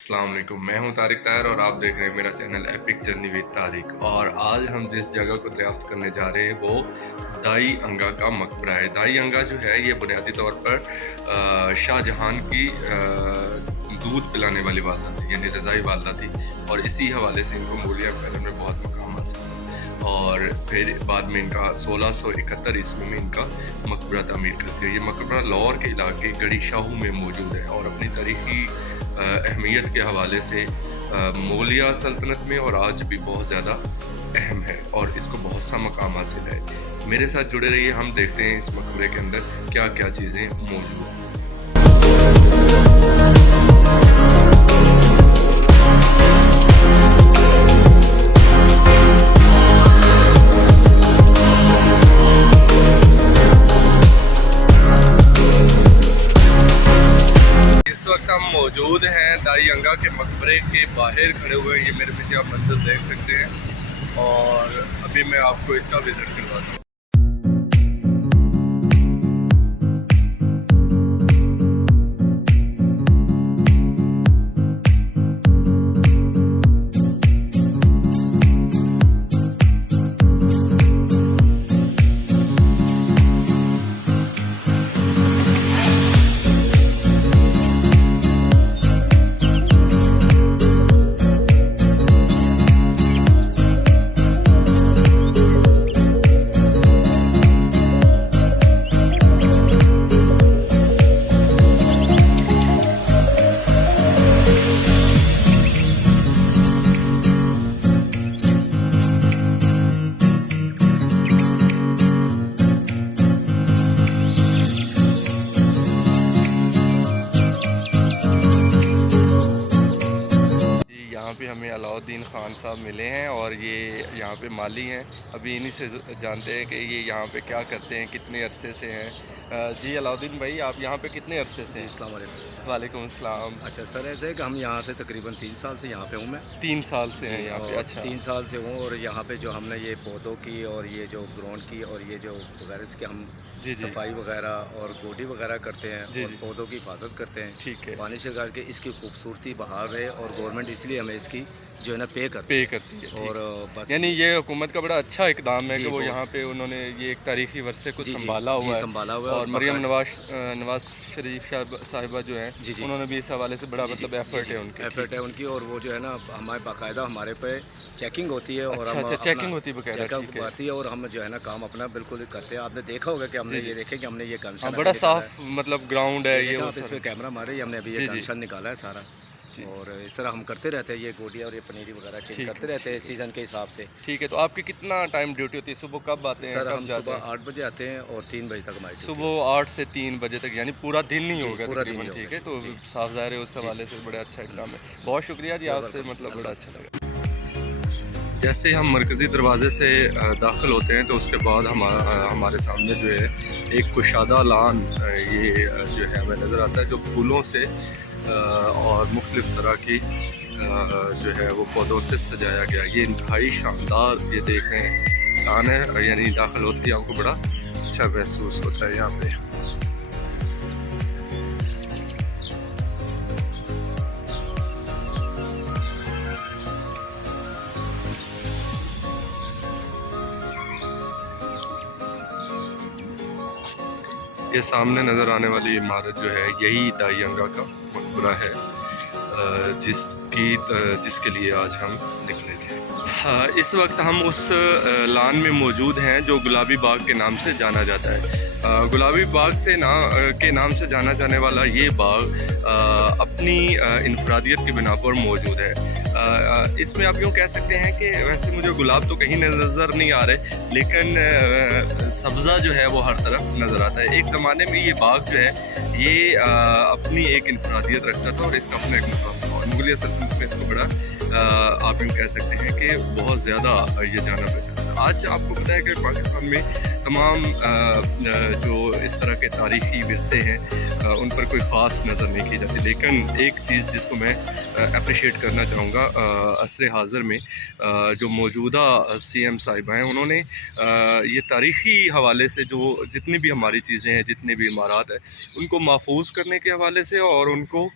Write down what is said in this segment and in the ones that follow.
अस्सलाम वालेकुम, मैं हूं तारिक तायर और आप देख रहे हैं मेरा channel epic journey with Tariq. और आज हम जिस जगह को दरियाफ्त करने जा रहे हैं वो दाई अंगा का मकबरा है। दाई अंगा जो है ये बुनियादी तौर पर शाहजहां की दूध पिलाने वाली वालदा थी, यानी रज़ाई वालदा थी, और इसी हवाले से इनको मोलिया पैनल में बहुत मकाम हासिल था। और फिर बाद में इनका 1671 ईस्वी में इनका मकबरा तामीर करती है। ये मकबरा लाहौर के इलाके गढ़ी शाहू में मौजूद है और अपनी तारीखी अहमियत के हवाले से मौलिया सल्तनत में और आज भी बहुत ज़्यादा अहम है और इसको बहुत सा मकाम हासिल है। मेरे साथ जुड़े रहिए, हम देखते हैं इस मकबरे के अंदर क्या क्या चीज़ें मौजूद हैं। इस वक्त हम मौजूद हैं दाई अंगा के मकबरे के बाहर खड़े हुए हैं। ये मेरे पीछे आप मंजर देख सकते हैं और अभी मैं आपको इसका विजिट करवाता हूँ। यहाँ पे हमें अलाउद्दीन ख़ान साहब मिले हैं और ये यहाँ पे माली हैं। अभी इन्हीं से जानते हैं कि ये यहाँ पे क्या करते हैं, कितने अरसे से हैं। जी अलाउद्दीन भाई, आप यहाँ पे कितने अरसे से हैं? अस्सलाम वालेकुम। वालेकुम अस्सलाम। अच्छा सर, ऐसे है कि हम यहाँ से तकरीबन 3 साल से यहाँ पे हूँ मैं। 3 साल से हैं यहाँ पे? और अच्छा। 3 साल से हूँ और यहाँ पे जो हमने ये पौधों की और ये जो ग्राउंड की और ये जो वगैरह इसके हम जी जी। सफाई वगैरह और गोडी वगैरह करते हैं जी और जी। पौधों की हिफाजत करते हैं। ठीक है। पानी से करके इसकी खूबसूरती बहार रहे और गवर्नमेंट इसलिए हमें इसकी जो है ना पे करती है। और बस यानी ये हुकूमत का बड़ा अच्छा इकदाम है कि वो बहुत। यहाँ पे उन्होंने ये एक तारीखी वर्षे को जी जी संभाला हुआ है। संभाला हुआ और मरियम नवाज शरीफ साहिबा जो हैं, जी जी उन्होंने भी इस हवाले से बड़ा मतलब एफर्ट है उनके। एफर्ट है उनकी और वो जो है ना हमारे बाकायदा हमारे पे चेकिंग होती है और अच्छा हम अच्छा, चेकिंग होती है बकायदा। चेकअप आती है और हम जो है ना काम अपना बिल्कुल करते हैं। आपने देखा होगा कि हमने जी, ये देखे कि हमने ये कनेक्शन बड़ा साफ मतलब ग्राउंड है ये। आप इस पे कैमरा मारे, हमने अभी ये कनेक्शन निकाला है सारा। और इस तरह हम करते रहते हैं, ये गोटियाँ और ये पनीरी वगैरह चेंज करते रहते हैं सीज़न के हिसाब से। ठीक है, तो आपकी कितना टाइम ड्यूटी होती है? सुबह कब आते हैं? सर कब हम जाते सुबह हैं? 8 बजे आते हैं और 3 बजे तक हमारी सुबह 8 से 3 बजे तक, यानी पूरा दिन नहीं जी, होगा पूरा दिन तकरीबन। ही ठीक है, होगा। तो जी। साफ ज़ाहिर है उस हवाले से बड़ा अच्छा इकदाम है। बहुत शुक्रिया जी, आपसे मतलब बड़ा अच्छा लगा। जैसे हम मरकज़ी दरवाज़े से दाखिल होते हैं तो उसके बाद हमारे सामने जो है एक कुशादा लान ये जो है हमें नज़र आता है, जो फूलों से और मुख्तलिफ़ तरह की जो है वो पौधों से सजाया गया। ये इंतहाई शानदार, ये देख रहे हैं लान है, यानी दाखिल होती है आपको बड़ा अच्छा महसूस होता है यहाँ पे। ये सामने नज़र आने वाली इमारत जो है यही दाई अंगा का मकबरा है, जिसके लिए आज हम निकले थे। हाँ, इस वक्त हम उस लान में मौजूद हैं जो गुलाबी बाग के नाम से जाना जाता है। गुलाबी बाग के नाम से जाना जाने वाला ये बाग अपनी इनफरादियत की बिना पर मौजूद है। इसमें आप यूँ कह सकते हैं कि वैसे मुझे गुलाब तो कहीं नज़र नहीं आ रहे, लेकिन सब्ज़ा जो है वो हर तरफ नज़र आता है। एक ज़माने में ये बाग जो है ये अपनी एक इनफरादियत रखता था और इसका अपना एक मुकाम था। और मुगलिया सल्तनत में इसको बड़ा आप यूँ कह सकते हैं कि बहुत ज़्यादा ये जाना पहचाना। आज आपको पता है कि पाकिस्तान में तमाम जो इस तरह के तारीख़ी विरसे हैं उन पर कोई ख़ास नज़र नहीं की जाती। लेकिन एक चीज़ जिसको मैं अप्रिशिएट करना चाहूँगा असर हाज़िर में जो मौजूदा सीएम साहिबा हैं, उन्होंने ये तारीख़ी हवाले से जो जितनी भी हमारी चीज़ें हैं, जितने भी इमारत हैं, उनको महफूज करने के हवाले से और उनको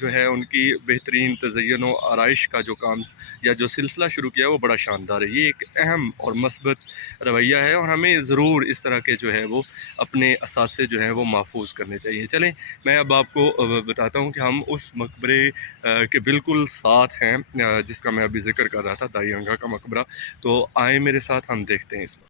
जो है उनकी बेहतरीन तज़य्युन व आराइश का जो काम या जो सिलसिला शुरू किया है वो बड़ा शानदार है। ये एक अहम और मस्बत रवैया है और हमें ज़रूर इस तरह के जो है वो अपने असासे जो हैं वो महफूज करने चाहिए। चलें मैं अब आपको बताता हूँ कि हम उस मकबरे के बिल्कुल साथ हैं जिसका मैं अभी ज़िक्र कर रहा था, दाई अंगा का मकबरा। तो आए मेरे साथ, हम देखते हैं इसमें।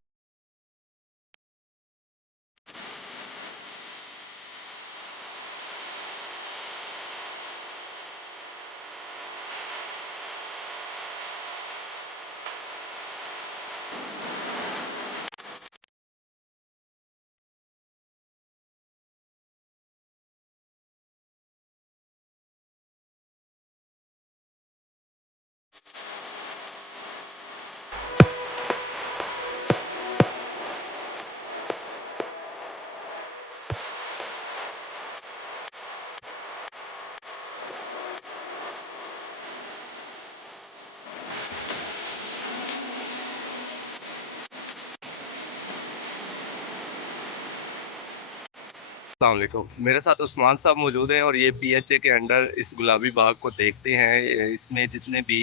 अस्सलाम वालेकुम। मेरे साथ उस्मान साहब मौजूद हैं और ये पीएचए के अंडर इस गुलाबी बाग को देखते हैं। इसमें जितने भी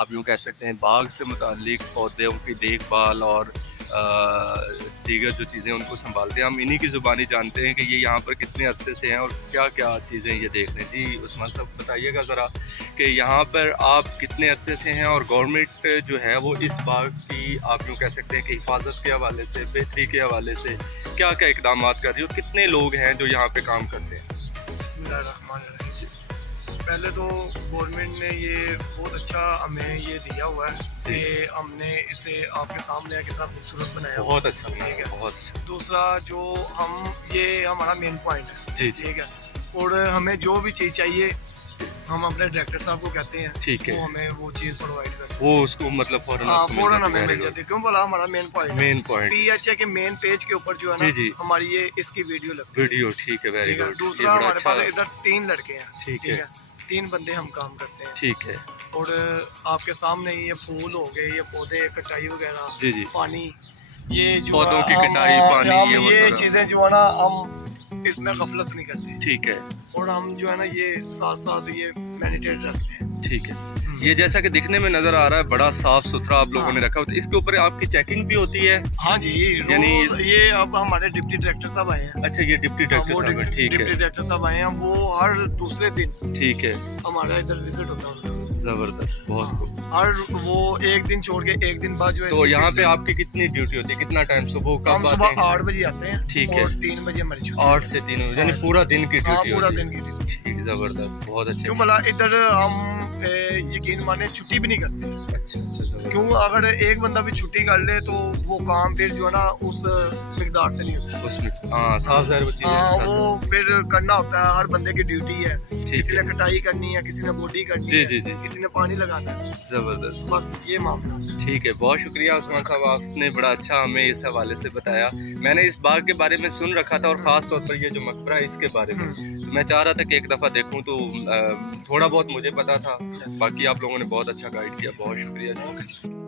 आप यूँ कह सकते हैं बाग से मुताल्लिक पौधों की देखभाल और दीगर जो चीज़ें उनको संभालते हैं। हम इन्हीं की ज़ुबानी जानते हैं कि ये यहाँ पर कितने अरसे से हैं और क्या-क्या चीज़ें ये देख रहे हैं। जी उस्मान साहब बताइएगा ज़रा कि यहाँ पर आप कितने अरसे से हैं और गवर्नमेंट जो है वो इस बाग की आप यूँ कह सकते हैं कि हिफाजत के हवाले से, बेहतरी के हवाले से क्या-क्या इक़दामात कर रही है और कितने लोग हैं जो यहाँ पे काम करते हैं? बिस्मिल्लाहिर्रहमानिर्रहीम। जी। पहले तो गवर्नमेंट ने ये बहुत अच्छा हमें ये दिया हुआ है कि हमने इसे आपके सामने कितना खूबसूरत बनाया हुआ बहुत अच्छा ठीक बनाया, है। बहुत अच्छा। दूसरा जो हम ये हमारा मेन पॉइंट है जी, जी। ठीक है। और हमें जो भी चीज़ चाहिए हम अपने डायरेक्टर साहब को कहते हैं, ठीक है। वो हमें वो चीज़ प्रोवाइड करते हैं। वो उसको मतलब फ़ौरन हाँ, आपको मिल फ़ौरन जाती हमें है। मिल जाती है। क्यों बोला हमारा main point main point. PHA के मेन पेज के ऊपर जो है ना जी, जी। हमारी ये इसकी वीडियो लगती है। वीडियो ठीक है, वेरी ठीक है। गुड। ये दूसरा बड़ा हमारे अच्छा पास इधर 3 लड़के हैं ठीक है। 3 बंदे हम काम करते हैं ठीक है। और आपके सामने ही ये फूल हो गए, ये पौधे कटाई वगैरह, जी, जी। पानी, ये जो पौधों की हम, कटाई, पानी, हम ये वो ये सारा। चीज़ें जो है ना हम इसमें गफलत नहीं करते ठीक है, और हम जो है ना ये साथ साथ ये मैनिटेट रखते हैं। ठीक है। ये जैसा कि दिखने में नज़र आ रहा है बड़ा साफ़ सुथरा आप लोगों ने रखा हो, तो इसके ऊपर आपकी चेकिंग भी होती है? हाँ जी, यानी रोज़ ये अब हमारे डिप्टी डायरेक्टर साहब आए हैं। अच्छा ये डिप्टी हाँ, डायरेक्टर वो साहब हैं, ठीक डिप्टी है, डायरेक्टर साहब आए हैं, वो हर दूसरे दिन ठीक है। हमारा इधर विजिट होता है उनका। ज़बरदस्त, बहुत खूब। हर वो एक दिन छोड़ के एक दिन बाद जो है तो इसकी यहाँ पे visit- आपकी कितनी ड्यूटी होती है? कितना टाइम सुबह हम कब आते सुबह हैं? 8 बजे आते हैं ठीक है। और 3 बजे हमारी छुट्टी 8 से 3 यानी हाँ। पूरा दिन की हाँ, ड्यूटी पूरा होती है। दिन की ड्यूटी। ठीक, ज़बरदस्त, बहुत अच्छे। क्यों बोला इधर हम यकीन माने छुट्टी भी नहीं करते। अच्छा, अच्छा, ज़बरदस्त। क्यों अगर एक बंदा भी छुट्टी कर ले तो वो काम फिर जो है ना उस मिकदार से नहीं होता। उसमें हाँ, साफ ज़ाहिर वो चीज़ें हाँ, साथ- वो फिर करना होता है, हर बंदे की ड्यूटी है। किसी है। ने कटाई करनी है, किसी ने बॉडी करनी जी, है, जी, जी। किसी ने पानी लगाना है, ज़बरदस्त। बस ये मामला है। ठीक है, बहुत शुक्रिया उस्मान साहब, आपने बड़ा अच्छा हमें इस हवाले से बताया। मैंने इस बाग के बारे में सुन रखा था और ख़ास तौर पर ये जो मकबरा है इसके बारे में तो मैं चाह रहा था कि एक दफ़ा देखूं, तो थोड़ा बहुत मुझे पता था, बाकी आप लोगों ने बहुत अच्छा गाइड किया, बहुत शुक्रिया जी।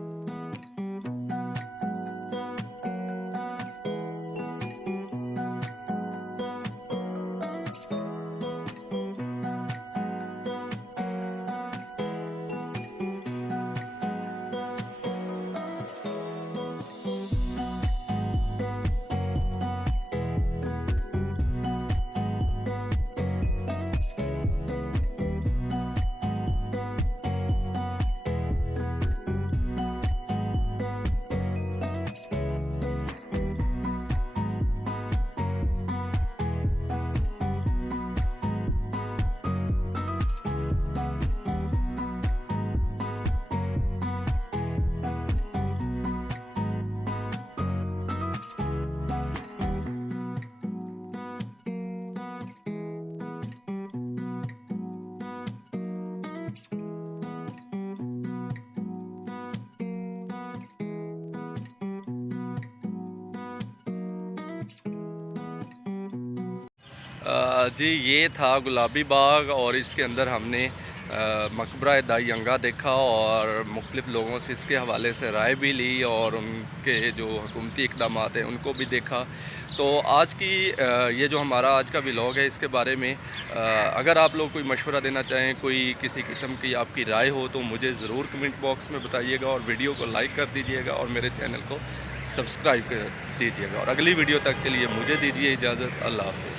जी ये था गुलाबी बाग और इसके अंदर हमने मकबरा दाई अंगा देखा और मुख्तलिफ़ लोगों से इसके हवाले से राय भी ली और उनके जो हुकूमती इक़दाम हैं उनको भी देखा। तो आज की ये जो हमारा आज का व्लॉग है इसके बारे में अगर आप लोग कोई मशवरा देना चाहें, कोई किसी किस्म की आपकी राय हो तो मुझे ज़रूर कमेंट बॉक्स में बताइएगा और वीडियो को लाइक कर दीजिएगा और मेरे चैनल को सब्सक्राइब कर दीजिएगा और अगली वीडियो तक के लिए मुझे दीजिए इजाज़त। अल्लाह हाफ़िज़।